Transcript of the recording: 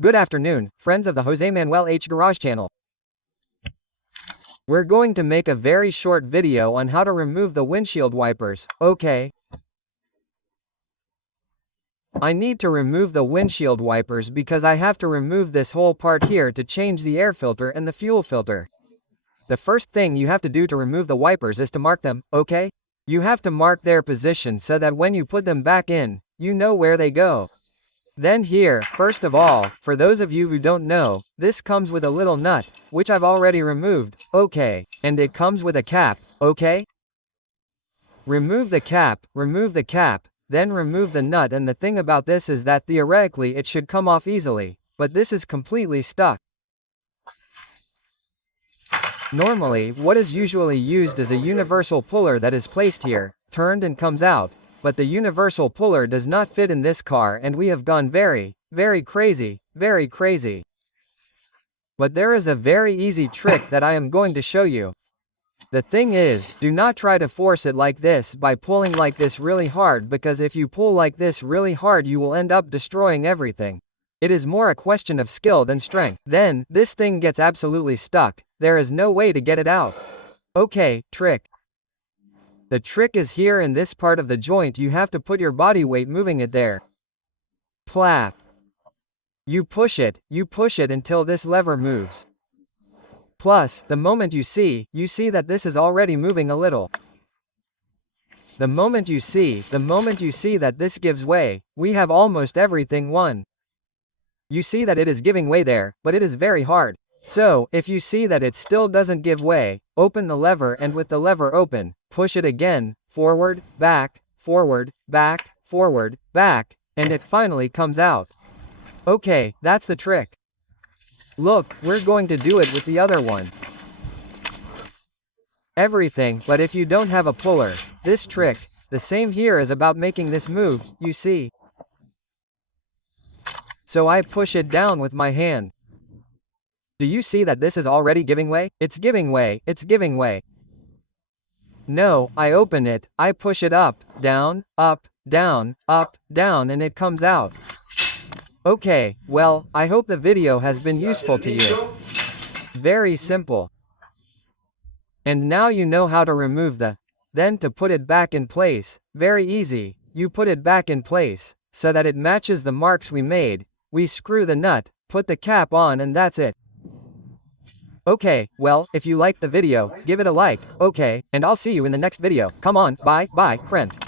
Good afternoon, friends of the Jose Manuel H Garage channel. We're going to make a very short video on how to remove the windshield wipers, okay? I need to remove the windshield wipers because I have to remove this whole part here to change the air filter and the fuel filter. The first thing you have to do to remove the wipers is to mark them, okay? You have to mark their position so that when you put them back in, you know where they go. Then here, first of all, for those of you who don't know, this comes with a little nut, which I've already removed, okay, and it comes with a cap, okay? Remove the cap, then remove the nut, and the thing about this is that theoretically it should come off easily, but this is completely stuck. Normally, what is usually used is a universal puller that is placed here, turned and comes out, but the universal puller does not fit in this car and we have gone very crazy. But there is a very easy trick that I am going to show you. The thing is, do not try to force it like this by pulling like this really hard, because if you pull like this really hard you will end up destroying everything. It is more a question of skill than strength. Then, this thing gets absolutely stuck. There is no way to get it out. Okay, trick. The trick is here in this part of the joint. You have to put your body weight moving it there. Plap. You push it until this lever moves. Plus, the moment you see that this is already moving a little. The moment you see that this gives way, we have almost everything won. You see that it is giving way there, but it is very hard. So, if you see that it still doesn't give way, open the lever, and with the lever open, push it again, forward, back, and it finally comes out. Okay, that's the trick. Look, we're going to do it with the other one. Everything, but if you don't have a puller, this trick, the same here is about making this move, you see. So I push it down with my hand. Do you see that this is already giving way? It's giving way. No, I open it, I push it up, down, and it comes out. Okay, well, I hope the video has been useful to you. Very simple. And now you know how to remove then to put it back in place, very easy. You put it back in place, so that it matches the marks we made. We screw the nut, put the cap on, and that's it. Okay, well, if you liked the video, give it a like, okay, and I'll see you in the next video. Come on, bye, friends.